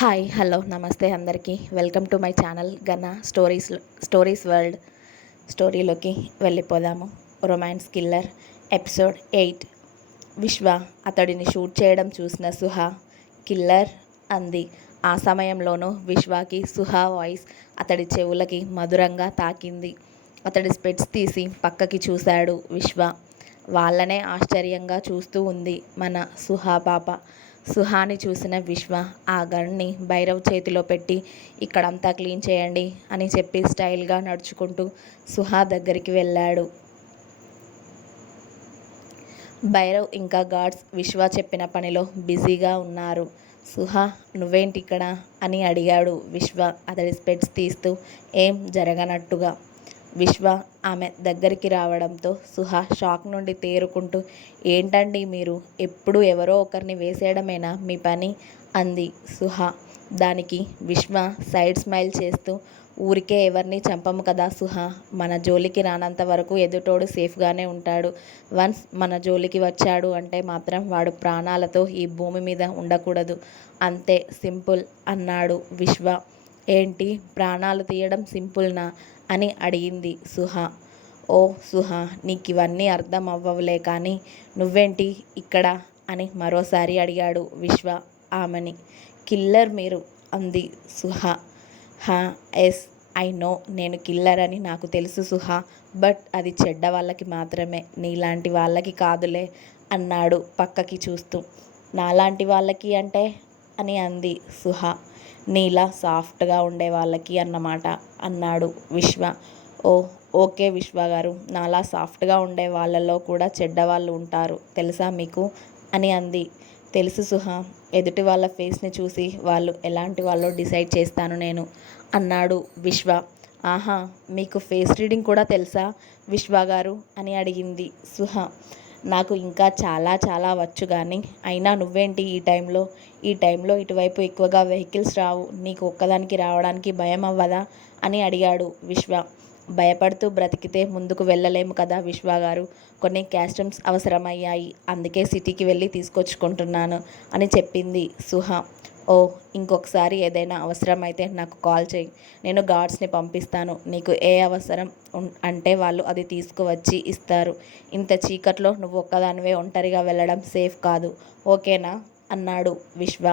Hi hello నమస్తే అందరికీ welcome to my channel Ganna stories world. స్టోరీలోకి వెళ్ళిపోదాము. Romance killer episode 8. విశ్వ అతడిని షూట్ చేయడం చూసిన సుహా కిల్లర్ అంది. ఆ సమయంలోనూ విశ్వాకి సుహా వాయిస్ అతడి చెవులకి మధురంగా తాకింది. అతడి స్పెట్స్ తీసి పక్కకి చూశాడు విశ్వ. వాళ్ళనే ఆశ్చర్యంగా చూస్తూ ఉంది మన సుహా పాప. సుహాని చూసిన విశ్వ ఆ గన్ని భైరవ్ చేతిలో పెట్టి ఇక్కడంతా క్లీన్ చేయండి అని చెప్పి స్టైల్గా నడుచుకుంటూ సుహా దగ్గరికి వెళ్ళాడు. భైరవ్ ఇంకా గార్డ్స్ విశ్వ చెప్పిన పనిలో బిజీగా ఉన్నారు. సుహా నువ్వేంటి ఇక్కడ అని అడిగాడు విశ్వ అతడి స్పెట్స్ తీస్తూ ఏం జరగనట్టుగా. విశ్వ ఆమె దగ్గరికి రావడంతో సుహా షాక్ నుండి తేరుకుంటూ ఏంటండి మీరు ఎప్పుడు ఎవరో ఒకరిని వేసేయడమేనా మీ పని అంది సుహా. దానికి విశ్వ సైడ్ స్మైల్ చేస్తూ ఊరికే ఎవరిని చంపము కదా సుహా, మన జోలికి రానంత వరకు ఎదుటోడు సేఫ్గానే ఉంటాడు. వన్స్ మన జోలికి వచ్చాడు అంటే మాత్రం వాడు ప్రాణాలతో ఈ భూమి మీద ఉండకూడదు, అంతే సింపుల్ అన్నాడు విశ్వ. ఏంటి ప్రాణాలు తీయడం సింపుల్నా అని అడిగింది సుహా. ఓ సుహా నీకివన్నీ అర్థం అవ్వవులే కానీ నువ్వేంటి ఇక్కడ అని మరోసారి అడిగాడు విశ్వ ఆమెని. కిల్లర్ మీరు అంది సుహా. హా ఎస్ ఐ నో నేను కిల్లర్ అని నాకు తెలుసు సుహా, బట్ అది చెడ్డ వాళ్ళకి మాత్రమే, నీలాంటి వాళ్ళకి కాదులే అన్నాడు పక్కకి చూస్తూ. నాలాంటి వాళ్ళకి అంటే అని అంది సుహా. నీలా సాఫ్ట్గా ఉండే వాళ్ళకి అన్నమాట అన్నాడు విశ్వ. ఓ ఓకే విశ్వ గారు, నాలా సాఫ్ట్గా ఉండే వాళ్ళలో కూడా చెడ్డవాళ్ళు ఉంటారు తెలుసా మీకు అని అంది. తెలుసు సుహా, ఎదుటి వాళ్ళ ఫేస్ని చూసి వాళ్ళు ఎలాంటి వాళ్ళో డిసైడ్ చేస్తాను నేను అన్నాడు విశ్వ. ఆహా మీకు ఫేస్ రీడింగ్ కూడా తెలుసా విశ్వ గారు అని అడిగింది సుహా. నాకు ఇంకా చాలా చాలా వచ్చు కానీ అయినా నువ్వేంటి ఈ టైంలో ఇటువైపు ఎక్కువగా వెహికల్స్ రావు, నీకు ఒక్కదానికి రావడానికి భయం అవ్వదా అని అడిగాడు విశ్వ. భయపడుతూ బ్రతికితే ముందుకు వెళ్ళలేము కదా విశ్వ గారు, కొన్ని కాస్ట్యూమ్స్ అవసరమయ్యాయి, అందుకే సిటీకి వెళ్ళి తీసుకొచ్చుకుంటున్నాను అని చెప్పింది సుహా. ఓ ఇంకొకసారి ఏదైనా అవసరమైతే నాకు కాల్ చేయి, నేను గార్డ్స్ని పంపిస్తాను, నీకు ఏ అవసరం అంటే వాళ్ళు అది తీసుకువచ్చి ఇస్తారు. ఇంత చీకట్లో నువ్వు ఒక్కదానివే ఒంటరిగా వెళ్ళడం సేఫ్ కాదు, ఓకేనా అన్నాడు విశ్వ.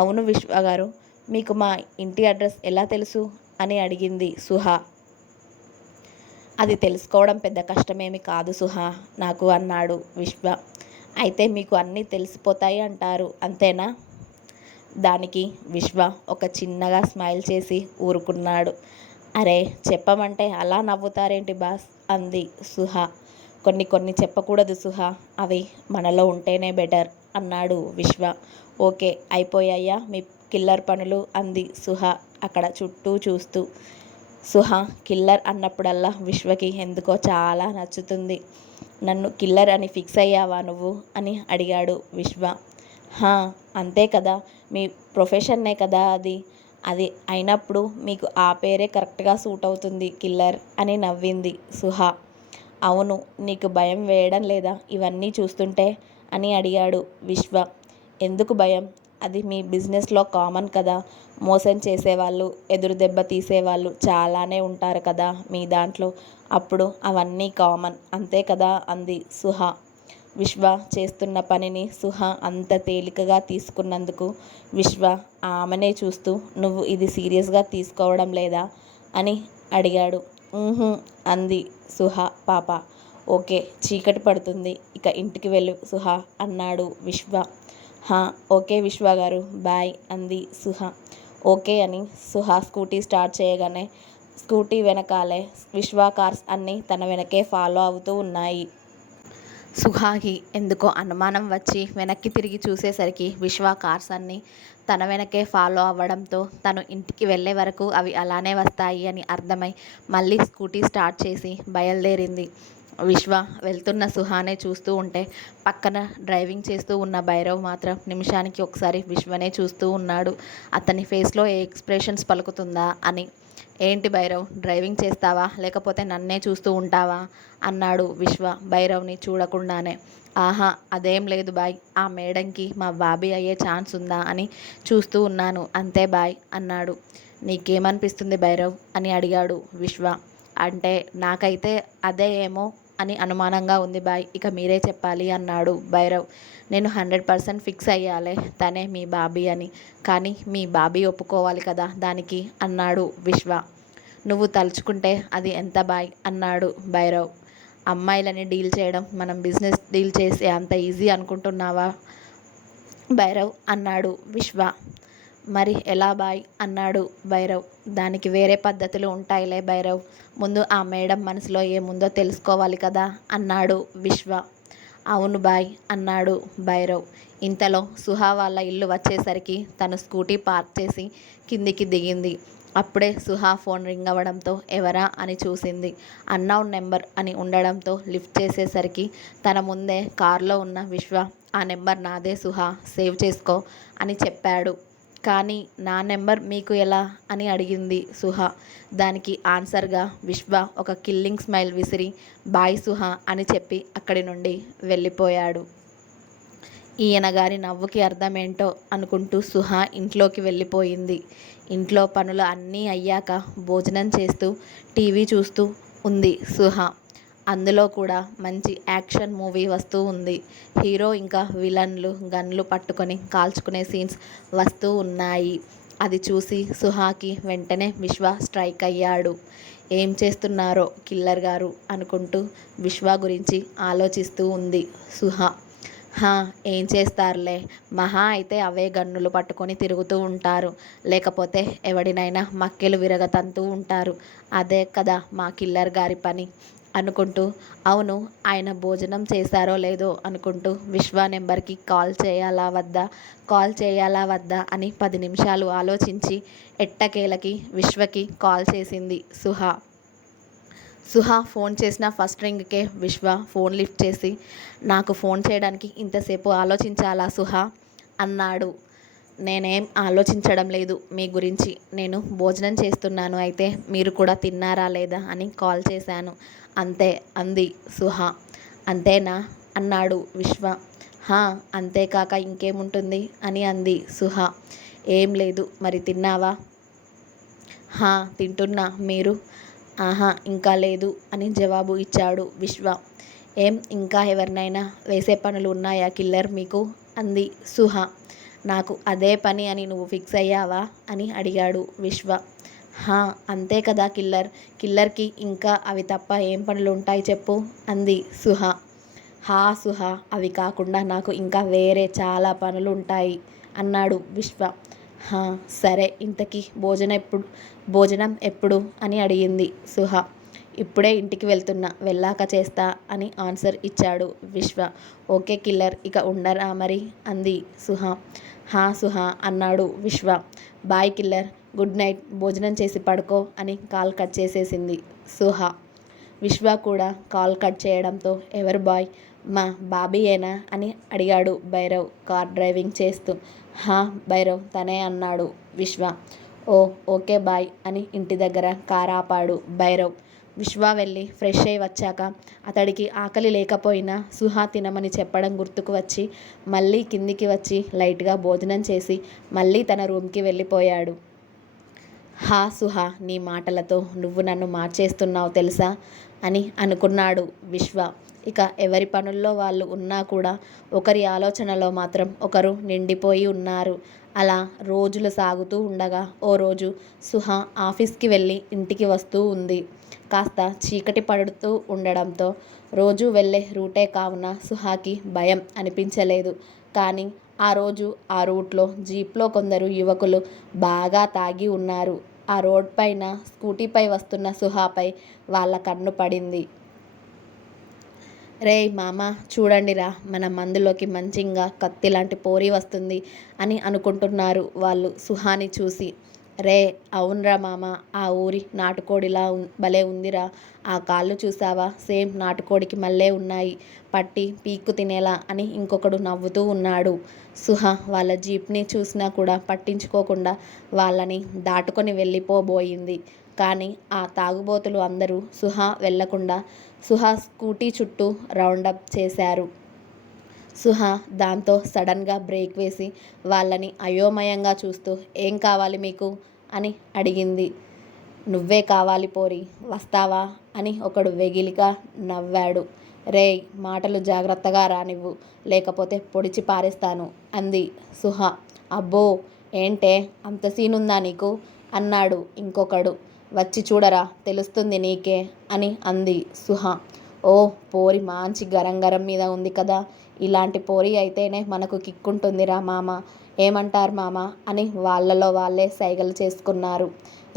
అవును విశ్వ గారు, మీకు మా ఇంటి అడ్రస్ ఎలా తెలుసు అని అడిగింది సుహా. అది తెలుసుకోవడం పెద్ద కష్టమేమి కాదు సుహా నాకు అన్నాడు విశ్వ. అయితే మీకు అన్నీ తెలిసిపోతాయి అంటారు అంతేనా. దానికి విశ్వ ఒక చిన్నగా స్మైల్ చేసి ఊరుకున్నాడు. అరే చెప్పమంటే అలా నవ్వుతారేంటి బాస్ అంది సుహా. కొన్ని చెప్పకూడదు సుహా, అవి మనలో ఉంటేనే బెటర్ అన్నాడు విశ్వ. ఓకే అయిపోయాయా మీ కిల్లర్ పనులు అంది సుహా అక్కడ చుట్టూ చూస్తూ. సుహా కిల్లర్ అన్నప్పుడల్లా విశ్వకి ఎందుకో చాలా నచ్చుతుంది. నన్ను కిల్లర్ అని ఫిక్స్ అయ్యావా నువ్వు అని అడిగాడు విశ్వ. హా అంతే కదా, మీ ప్రొఫెషన్నే కదా అది, అది అయినప్పుడు మీకు ఆ పేరే కరెక్ట్గా సూట్ అవుతుంది కిల్లర్ అని నవ్వింది సుహా. అవును నీకు భయం వేయడం లేదా ఇవన్నీ చూస్తుంటే అని అడిగాడు విశ్వ. ఎందుకు భయం, అది మీ బిజినెస్లో కామన్ కదా, మోసం చేసేవాళ్ళు ఎదురు దెబ్బ తీసేవాళ్ళు చాలానే ఉంటారు కదా మీ దాంట్లో, అప్పుడు అవన్నీ కామన్ అంతే కదా అంది సుహా. విశ్వ చేస్తున్న పనిని సుహా అంత తేలికగా తీసుకున్నందుకు విశ్వ ఆమెనే చూస్తూ నువ్వు ఇది సీరియస్గా తీసుకోవడం లేదా అని అడిగాడు. అంది సుహా పాప. ఓకే చీకటి పడుతుంది, ఇక ఇంటికి వెళ్ళు సుహా అన్నాడు విశ్వ. హా ఓకే విశ్వ గారు బాయ్ అంది సుహా. ఓకే అని సుహా స్కూటీ స్టార్ట్ చేయగానే స్కూటీ వెనకాలే విశ్వ కార్స్ అన్నీ తన వెనకే ఫాలో అవుతూ ఉన్నాయి. సుహాకి ఎందుకో అనుమానం వచ్చి వెనక్కి తిరిగి చూసేసరికి విశ్వ కార్స్ అన్నీ తన వెనకే ఫాలో అవ్వడంతో తను ఇంటికి వెళ్ళే వరకు అవి అలానే వస్తాయి అని అర్థమై మళ్ళీ స్కూటీ స్టార్ట్ చేసి బయలుదేరింది. విశ్వ వెళ్తున్న సుహానే చూస్తూ ఉంటే పక్కన డ్రైవింగ్ చేస్తూ ఉన్న భైరవ్ మాత్రం నిమిషానికి ఒకసారి విశ్వనే చూస్తూ ఉన్నాడు. అతని ఫేస్లో ఏ ఎక్స్ప్రెషన్స్ పలుకుతుందా అని. ఏంటి భైరవ్, డ్రైవింగ్ చేస్తావా లేకపోతే నన్నే చూస్తూ ఉంటావా అన్నాడు విశ్వ భైరవ్ని చూడకుండానే. ఆహా, అదేం లేదు బాయ్, ఆ మేడంకి మా బాబీ అయ్యే ఛాన్స్ ఉందా అని చూస్తూ ఉన్నాను అంతే బాయ్ అన్నాడు. నీకేమనిపిస్తుంది భైరవ్ అని అడిగాడు విశ్వ. అంటే నాకైతే అదే ఏమో అని అనుమానంగా ఉంది బాయ్, ఇక మీరే చెప్పాలి అన్నాడు భైరవ్. నేను 100% ఫిక్స్ అయ్యాలే తనే మీ బాబీ అని, కానీ మీ బాబీ ఒప్పుకోవాలి కదా దానికి అన్నాడు విశ్వ. నువ్వు తలుచుకుంటే అది ఎంత బాయ్ అన్నాడు భైరవ్. అమ్మాయిలని డీల్ చేయడం మనం బిజినెస్ డీల్ చేసే అంత ఈజీ అనుకుంటున్నావా భైరవ్ అన్నాడు విశ్వ. మరి ఎలా బాయ్ అన్నాడు భైరవ్. దానికి వేరే పద్ధతులు ఉంటాయిలే భైరవ్, ముందు ఆ మేడం మనసులో ఏముందో తెలుసుకోవాలి కదా అన్నాడు విశ్వ. అవును బాయ్ అన్నాడు భైరవ్. ఇంతలో సుహా వాళ్ళ ఇల్లు వచ్చేసరికి తను స్కూటీ పార్క్ చేసి కిందికి దిగింది. అప్పుడే సుహా ఫోన్ రింగ్ అవ్వడంతో ఎవరా అని చూసింది. అన్నౌన్ నెంబర్ అని ఉండడంతో లిఫ్ట్ చేసేసరికి తన ముందే కారులో ఉన్న విశ్వ ఆ నెంబర్ నాదే సుహా, సేవ్ చేసుకో అని చెప్పాడు. కానీ నా నెంబర్ మీకు ఎలా అని అడిగింది సుహా. దానికి ఆన్సర్గా విశ్వ ఒక కిల్లింగ్ స్మైల్ విసిరి బాయ్ సుహా అని చెప్పి అక్కడి నుండి వెళ్ళిపోయాడు. ఈయన గారి నవ్వుకి అర్థమేంటో అనుకుంటూ సుహా ఇంట్లోకి వెళ్ళిపోయింది. ఇంట్లో పనులు అన్నీ అయ్యాక భోజనం చేస్తూ టీవీ చూస్తూ ఉంది సుహా. అందులో కూడా మంచి యాక్షన్ మూవీ వస్తూ ఉంది. హీరో ఇంకా విలన్లు గన్లు పట్టుకొని కాల్చుకునే సీన్స్ వస్తూ ఉన్నాయి. అది చూసి సుహాకి వెంటనే విశ్వ స్ట్రైక్ అయ్యాడు. ఏం చేస్తున్నారో కిల్లర్ గారు అనుకుంటూ విశ్వ గురించి ఆలోచిస్తూ ఉంది సుహా. హా, ఏం చేస్తారులే, మహా అయితే అవే గన్నులు పట్టుకొని తిరుగుతూ ఉంటారు, లేకపోతే ఎవడినైనా మక్కెలు విరగతంతూ ఉంటారు. అదే కదా మా కిల్లర్ గారి పని అనుకుంటూ, అవును ఆయన భోజనం చేశారో లేదో అనుకుంటూ విశ్వ నెంబర్కి కాల్ చేయాలా వద్దా అని 10 నిమిషాలు ఆలోచించి ఎట్టకేలకి విశ్వకి కాల్ చేసింది సుహా. సుహా ఫోన్ చేసిన ఫస్ట్ రింగ్కే విశ్వ ఫోన్ లిఫ్ట్ చేసి, నాకు ఫోన్ చేయడానికి ఇంతసేపు ఆలోచించాలా సుహా అన్నాడు. నేనేం ఆలోచించడం లేదు మీ గురించి, నేను భోజనం చేస్తున్నాను, అయితే మీరు కూడా తిన్నారా లేదా అని కాల్ చేశాను అంతే అంది సుహా. అంతేనా అన్నాడు విశ్వ. హా, అంతేకాక ఇంకేముంటుంది అని అంది సుహా. ఏం లేదు, మరి తిన్నావా? హా, తింటున్నా, మీరు? ఆహా, ఇంకా లేదు అని జవాబు ఇచ్చాడు విశ్వ. ఏం, ఇంకా ఎవరినైనా వేసే పనులు ఉన్నాయా కిల్లర్ మీకు అంది సుహా. నాకు అదే పని అని నువ్వు ఫిక్స్ అయ్యావా అని అడిగాడు విశ్వ. హా, అంతే కదా కిల్లర్కి ఇంకా అవి తప్ప ఏం పనులు ఉంటాయి చెప్పు అంది సుహా. హా సుహా, అవి కాకుండా నాకు ఇంకా వేరే చాలా పనులు ఉంటాయి అన్నాడు విశ్వ. హా, సరే, ఇంతకీ భోజనం ఎప్పుడు అని అడిగింది సుహా. ఇప్పుడే ఇంటికి వెళ్తున్నా, వెళ్ళాక చేస్తా అని ఆన్సర్ ఇచ్చాడు విశ్వ. ఓకే కిల్లర్, ఇక ఉండరా మరి అంది సుహా. హా సుహా అన్నాడు విశ్వ. బాయ్ కిల్లర్, గుడ్ నైట్, భోజనం చేసి పడుకో అని కాల్ కట్ చేసేసింది సుహా. విశ్వ కూడా కాల్ కట్ చేయడంతో ఎవరు బాయ్, మా బాబీయేనా అని అడిగాడు భైరవ్ కార్ డ్రైవింగ్ చేస్తూ. హా భైరవ్ తనే అన్నాడు విశ్వ. ఓ ఓకే బాయ్ అని ఇంటి దగ్గర కార్ ఆపాడు భైరవ్. విశ్వ వెళ్ళి ఫ్రెష్ అయి వచ్చాక అతడికి ఆకలి లేకపోయినా సుహా తినమని చెప్పడం గుర్తుకు వచ్చి మళ్ళీ కిందికి వచ్చి లైట్గా భోజనం చేసి మళ్ళీ తన రూమ్కి వెళ్ళిపోయాడు. హా సుహా, నీ మాటలతో నువ్వు నన్ను మార్చేస్తున్నావు తెలుసా అని అనుకున్నాడు విశ్వ. ఇక ఎవరి పనుల్లో వాళ్ళు ఉన్నా కూడా ఒకరి ఆలోచనలో మాత్రం ఒకరు నిండిపోయి ఉన్నారు. అలా రోజులు సాగుతూ ఉండగా ఓ రోజు సుహా ఆఫీస్కి వెళ్ళి ఇంటికి వస్తూ ఉంది. కాస్త చీకటి పడుతూ ఉండడంతో రోజు వెళ్ళే రూటే కావున సుహాకి భయం అనిపించలేదు. కానీ ఆ రోజు ఆ రూట్లో జీప్లో కొందరు యువకులు బాగా తాగి ఉన్నారు. ఆ రోడ్ పైన స్కూటీపై వస్తున్న సుహాపై వాళ్ళ కన్ను పడింది. రేయ్ మామ, చూడండిరా, మన మందులోకి మంచిగా కత్తి లాంటి పోరి వస్తుంది అని అనుకుంటున్నారు వాళ్ళు సుహాని చూసి. రే అవునరా మామ, ఆ ఊరి నాటుకోడిలా భలే ఉందిరా. ఆ కాళ్ళు చూసావా, సేమ్ నాటుకోడికి మళ్ళే ఉన్నాయి, పట్టి పీక్కు తినేలా అని ఇంకొకడు నవ్వుతూ ఉన్నాడు. సుహ వాళ్ళ జీప్ని చూసినా కూడా పట్టించుకోకుండా వాళ్ళని దాటుకొని వెళ్ళిపోబోయింది. కానీ ఆ తాగుబోతులు అందరూ సుహ వెళ్లకుండా సుహ స్కూటీ చుట్టూ రౌండప్ చేశారు. సుహ దాంతో సడన్గా బ్రేక్ వేసి వాళ్ళని అయోమయంగా చూస్తూ ఏం కావాలి మీకు అని అడిగింది. నువ్వే కావాలి పోరి, వస్తావా అని ఒకడు వెగిలిగా నవ్వాడు. రేయ్ మాటలు జాగ్రత్తగా రానివ్వు, లేకపోతే పొడిచి పారేస్తాను అంది సుహ. అబ్బో ఏంటే అంత సీనుందా నీకు అన్నాడు ఇంకొకడు. వచ్చి చూడరా తెలుస్తుంది నీకే అని అంది సుహ. ఓ పోరి మంచి గరం గరం మీద ఉంది కదా, ఇలాంటి పోరి అయితేనే మనకు కిక్కుంటుందిరా మామ, ఏమంటారు మామ అని వాళ్ళలో వాళ్ళే సైగలు చేసుకున్నారు.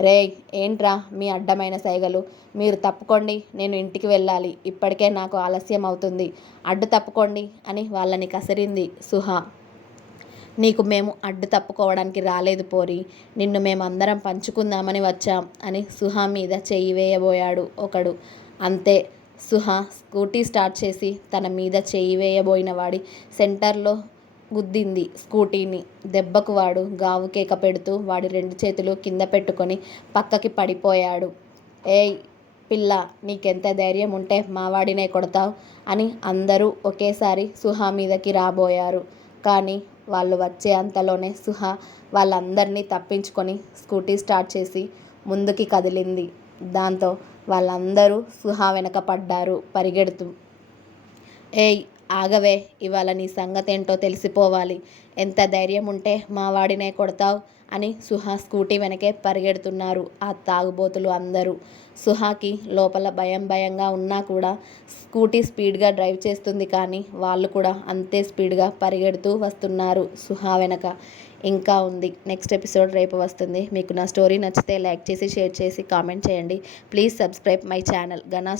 రేయ్ ఏంట్రా మీ అడ్డమైన సైగలు, మీరు తప్పుకోండి, నేను ఇంటికి వెళ్ళాలి, ఇప్పటికే నాకు ఆలస్యం అవుతుంది, అడ్డు తప్పుకోండి అని వాళ్ళని కసిరింది సుహ. నీకు మేము అడ్డు తప్పుకోవడానికి రాలేదు పోరి, నిన్ను మేమందరం పంచుకుందామని వచ్చాం అని సుహ మీద చెయ్యి వేయబోయాడు ఒకడు. అంతే, సుహ స్కూటీ స్టార్ట్ చేసి తన మీద చెయ్యి వేయబోయిన వాడి సెంటర్లో గుద్దింది స్కూటీని. దెబ్బకు వాడు గావు కేక పెడుతూ వాడి 2 చేతులు కింద పెట్టుకొని పక్కకి పడిపోయాడు. ఏయ్ పిల్ల, నీకెంత ధైర్యం ఉంటే మావాడినే కొడతావ్ అని అందరూ ఒకేసారి సుహ మీదకి రాబోయారు. కానీ వాళ్ళు వచ్చే అంతలోనే సుహ వాళ్ళందర్నీ తప్పించుకొని స్కూటీ స్టార్ట్ చేసి ముందుకి కదిలింది. దాంతో వాళ్ళందరూ సుహ వెనక పడ్డారు పరిగెడుతూ. ఏయ్ ఆగవే, ఇవాళ నీ సంగతేంటో తెలిసిపోవాలి, ఎంత ధైర్యం ఉంటే మా వాడినే కొడతావ్ అని సుహ స్కూటీ వెనకే పరిగెడుతున్నారు ఆ తాగుబోతులు అందరూ. సుహకి లోపల భయం భయంగా ఉన్నా కూడా స్కూటీ స్పీడ్గా డ్రైవ్ చేస్తుంది, కానీ వాళ్ళు కూడా అంతే స్పీడ్గా పరిగెడుతూ వస్తున్నారు సుహ వెనక. ఇంకా ఉంది, నెక్స్ట్ ఎపిసోడ్ రేపు వస్తుంది. మీకు నా స్టోరీ నచ్చితే లైక్ చేసి షేర్ చేసి కామెంట్ చేయండి. Please subscribe my channel Gana.